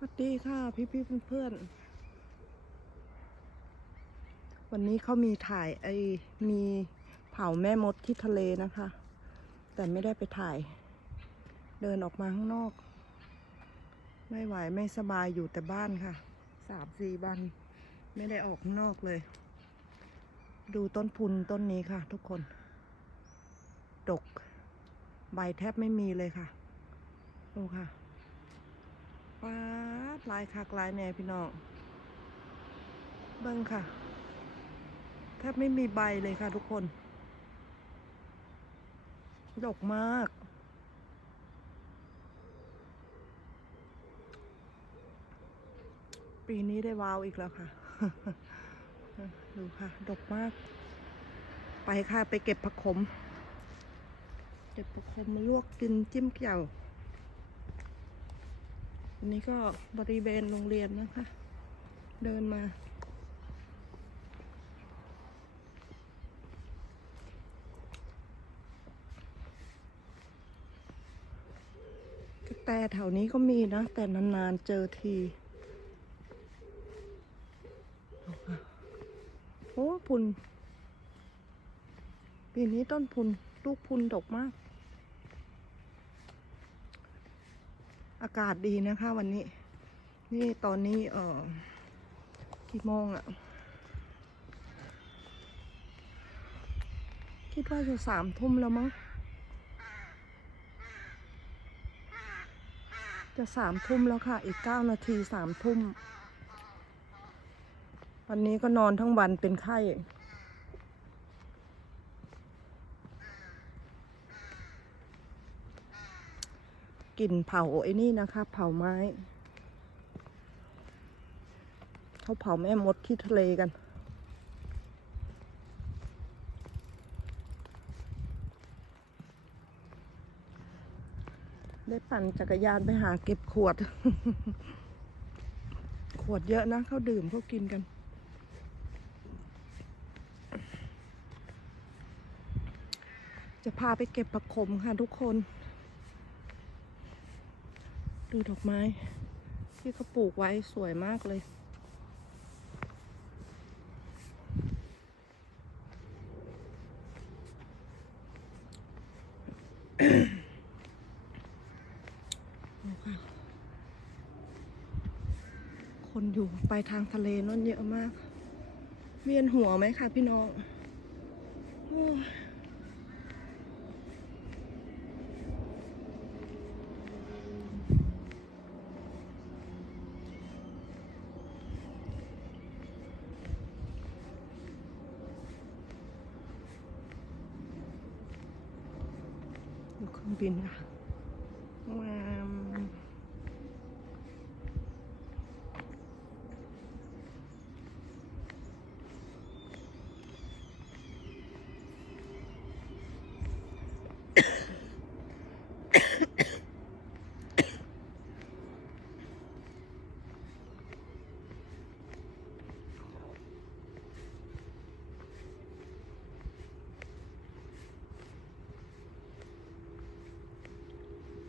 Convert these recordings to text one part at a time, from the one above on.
สวัสดีค่ะ พี่พี่ๆเพื่อนๆวันนี้เขามีถ่ายไอ้มีเผาแม่มดที่ทะเลนะคะ แต่ไม่ได้ไปถ่าย เดินออกมาข้างนอก ไม่ไหวไม่สบายอยู่แต่บ้านค่ะสามสี่วัน ไม่ได้ออกข้างนอกเลย ดูต้นพุนต้นนี้ค่ะ ทุกคน ดก ใบแทบไม่มีเลยค่ะ ดูค่ะ ป้าลายคักลายแน่พี่น้อง เบิ้งค่ะ แทบไม่มีใบเลยค่ะทุกคนดกมาก ปีนี้ได้วาวอีกแล้วค่ะ ดูค่ะ ดกมาก ไปค่ะ ไปเก็บผักขม เก็บผักขมมาลวกกินจิ้มเกี่ยว อันนี้ก็บริเวณโรงเรียนนะคะ เดินมา แต่แถวนี้ก็มีนะ แต่นานๆเจอที โอ้พุนปีนี้ต้นพุน ลูกพุนดกมาก อากาศดีนะคะวันนี้ นี่ตอนนี้เออกี่โมงอะคิดว่าจะสามทุ่มแล้วมั้ง จะสามทุ่มแล้วค่ะ อีกเก้านาทีสามทุ่ม วันนี้ก็นอนทั้งวันเป็นไข้ กลิ่นเผาไอ้นี่นะคะ เผาไม้เขาเผาแม่มดที่ทะเลกัน ได้ปั่นจักรยานไปหาเก็บขวด ขวดเยอะนะเขาดื่มเขากินกันจะพาไปเก็บผักขมค่ะทุกคน ดูดอกไม้ ที่เขาปลูกไว้สวยมากเลย คนอยู่ไปทางทะเลนั่นเยอะมาก เวียนหัวไหมคะพี่น้อง โอ้ ยดูเครื่องบินค่ะว้าว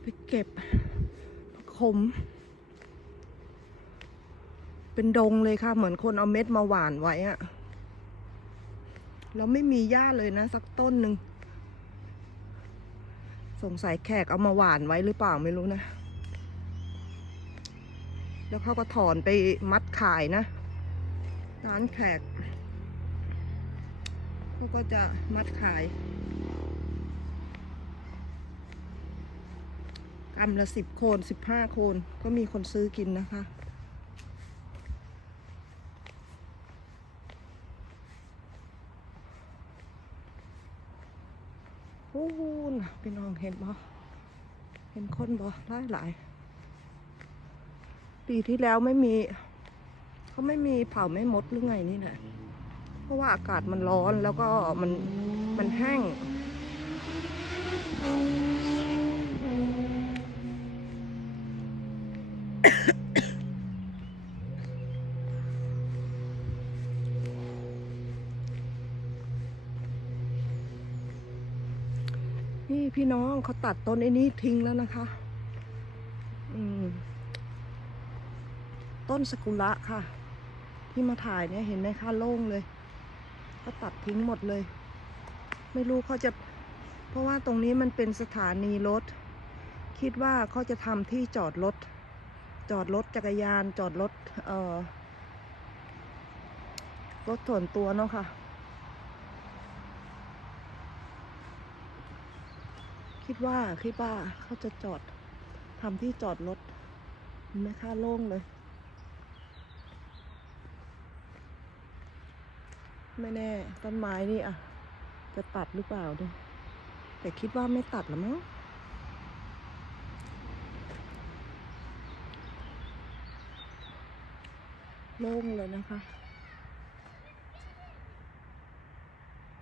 ไป เก็บผักขม เป็นดงเลยค่ะ เหมือนคนเอาเม็ดมาหว่านไว้อะแล้วไม่มีหญ้าเลยนะ สักต้นหนึ่ง สงสัยแขกเอามาหว่านไว้หรือเปล่าไม่รู้นะ แล้วเขาก็ถอนไปมัดขายนะ ร้านแขกเขาก็จะมัดขาย กำละสิบโคนสิบห้าโคนก็มีคนซื้อกินนะคะ โอ้โหนะพี่น้องเห็นบ่เห็นคนบ่หลายหลาย ปีที่แล้วไม่มี เขาไม่มีเผาไม่มดหรือไงนี่นะเพราะว่าอากาศมันร้อนแล้วก็มันมันแห้ง นี่พี่น้องเขาตัดต้นไอ้นี้ทิ้งแล้วนะคะ อืม ต้นสกุระค่ะ ที่มาถ่ายเนี่ยเห็นไหมคะโล่งเลยเขาตัดทิ้งหมดเลย ไม่รู้เขาจะ เพราะว่าตรงนี้มันเป็นสถานีรถ คิดว่าเขาจะทำที่จอดรถ จอดรถจักรยานจอดรถเอ่อรถส่วนตัวเนาะค่ะ คิดว่าคิดว่าเขาจะจอดทำที่จอดรถไหมคะโล่งเลย ไม่แน่ต้นไม้นี่อะ จะตัดหรือเปล่าเนี่ยแต่คิดว่าไม่ตัดหรอมั้ง โล่งเลยนะคะ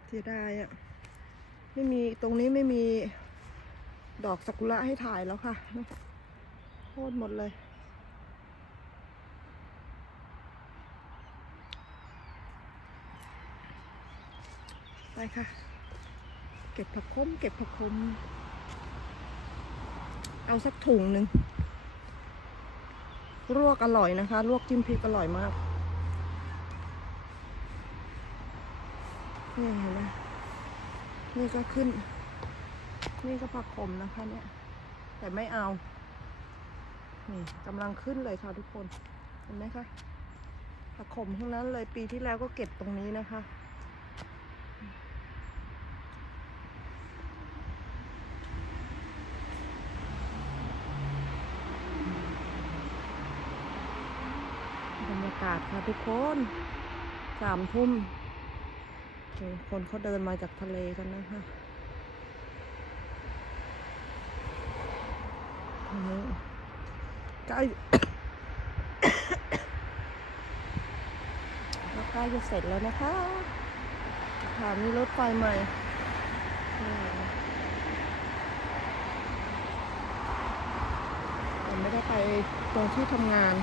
เสียดายอะ ไม่มีตรงนี้ไม่มีดอกซากุระให้ถ่ายแล้วค่ะโคตรหมดเลย ไปค่ะ เก็บผักคมเก็บผักคม เอาสักถุงหนึ่ง ลวกอร่อยนะคะ ลวกจิ้มพริกอร่อยมากนี่เห็นไหมนี่ก็ขึ้น นี่ก็ผักขมนะคะเนี่ย แต่ไม่เอา นี่กำลังขึ้นเลยค่ะทุกคน เห็นไหมคะผักขมทั้งนั้นเลยปีที่แล้วก็เก็บตรงนี้นะคะ บรรยากาศค่ะทุกคนสามทุ่มคนเขาเดินมาจากทะเลกันนะคะใกล้ก็ใกล้จะเสร็จแล้วนะคะถานีรถไฟใหม่แต่ไม่ได้ไปตรงที่ทำงาน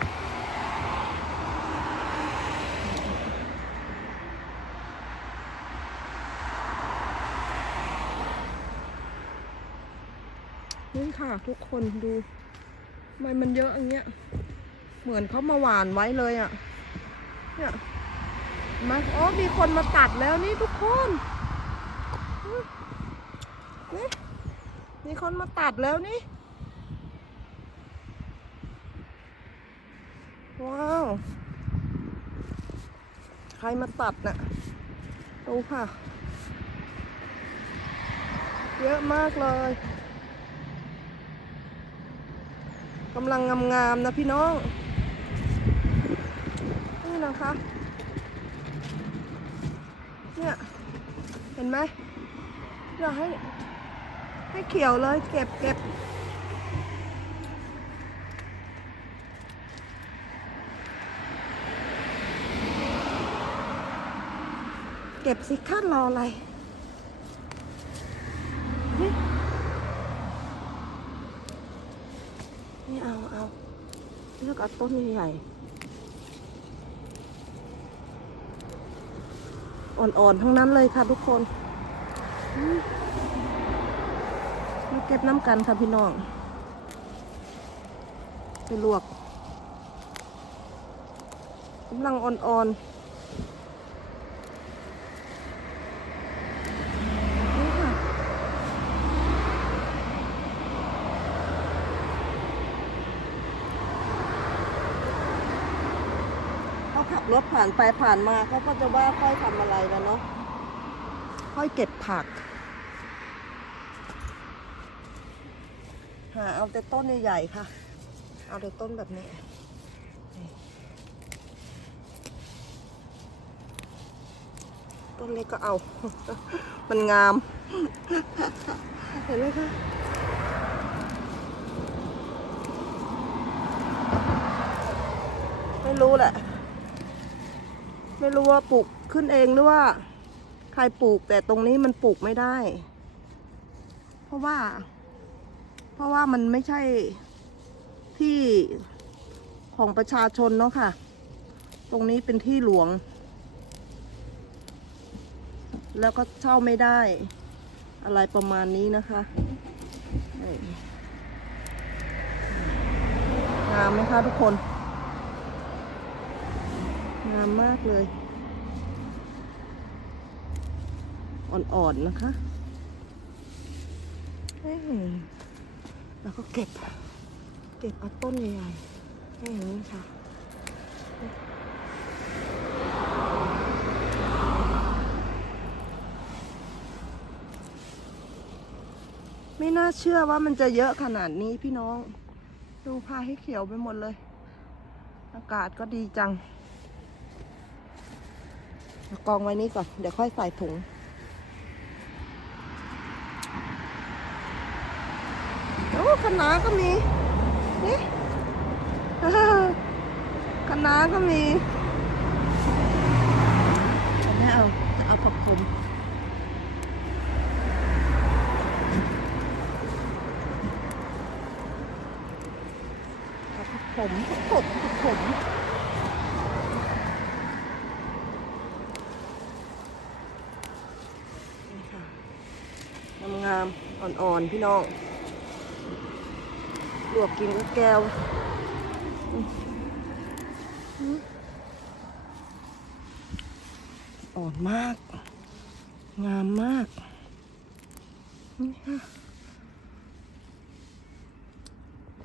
นี่ค่ะทุกคนดูทำไมมันเยอะอย่างเงี้ย เหมือนเขามาหวานไว้เลยอะ่ะ เนี่ยมาอ๋อมีคนมาตัดแล้วนี่ทุกคนนี่มีคนมาตัดแล้วนี่ ว้าว ใครมาตัดน่ะดูค่ะ เยอะมากเลย กำลังงามๆนะพี่น้อง นี่นะคะ เนี่ย เห็นไหมอยาให้ ให้เขียวเลย เก็บเก็บเก็บสิขั้นรออะไรนี่นี่เอาเอาเลือ กเอาต้นใหญ่ๆอ่อนๆ ทั้งนั้นเลยค่ะทุกคนมมาเก็บน้ำกันค่ะพี่น้อง ไปลวกกำลังอ่อนๆ นี่ค่ะเขาขับ รถผ่านไปผ่านมาเขาก็จะว่าค่อยทำอะไรแล้วเนาะค่อยเก็บผัก หาเอาแต่ต้นใหญ่ๆค่ะ เอาแต่ต้นแบบนี้ต้นเล็กก็เอา มันงาม เห็นไหมคะไม่รู้แหละ ไม่รู้ว่าปลูกขึ้นเองหรือว่า ใครปลูกแต่ตรงนี้มันปลูกไม่ได้ เพราะว่า เพราะว่ามันไม่ใช่ที่ของประชาชนเนาะค่ะ ตรงนี้เป็นที่หลวง แล้วก็เช่าไม่ได้ อะไรประมาณนี้นะคะงามไหมคะทุกคน งามมากเลย อ่อนๆนะคะเอ้ยแล้วก็เก็บ เก็บเอาต้นใหญ่ๆให้อย่างนี้ค่ะไม่น่าเชื่อว่ามันจะเยอะขนาดนี้พี่น้อง ดูพาให้เขียวไปหมดเลย อากาศก็ดีจัง กองไว้นี่ก่อน เดี๋ยวค่อยใส่ถุง โอ้คะน้าก็มีนี่คะน้าก็มีแต่ไม่เอา เอาผักผมเอาผักผมผักผมผักผมนี่ค่ะ งามๆอ่อนๆพี่น้องลวกกินกับแก้วอ่อนมาก งามมาก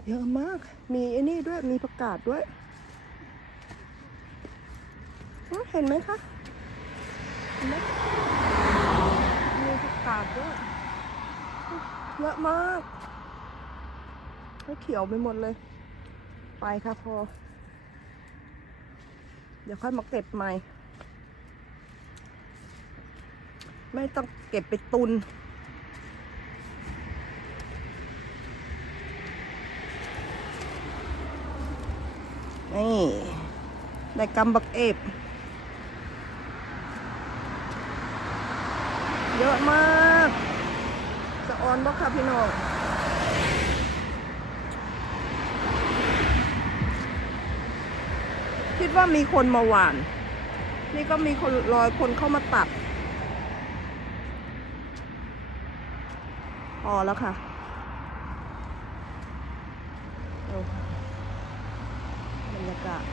เยอะมาก มีไอ้นี่ด้วย มีประกาศด้วย เห็นไหมคะ เห็นไหมมีประกาศด้วย เยอะมากให้เขียวไปหมดเลย ไปค่ะพอ เดี๋ยวค่อยมาเก็บใหม่ ไม่ต้องเก็บไปตุนนี่ได้กำบักเอฟเยอะมาก สะออนบ่ค่ะพี่น้องคิดว่ามีคนมาหวาน นี่ก็มีคนรอยคนเข้ามาตัดพอแล้วค่ะบรรยากาศ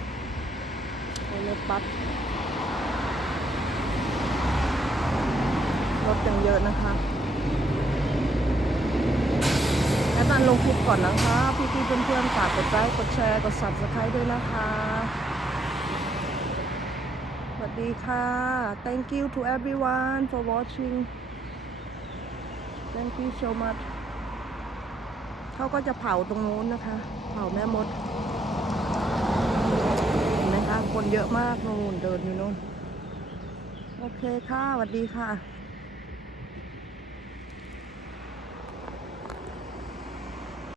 ในรถบัสรถยังเยอะนะคะ และตันลงคลิปก่อนนะคะ พี่ๆเพื่อนๆฝากกดไลค์กดแชร์กด subscribe ด้วยนะคะสวัสดีค่ะ thank you to everyone for watching thank you so much เขาก็จะเผาตรงนู้นนะคะ เผาแม่มดเห็นไหมคะคนเยอะมากนู่นเดินอยู่นู่น โอเคค่ะสวัสดีค่ะ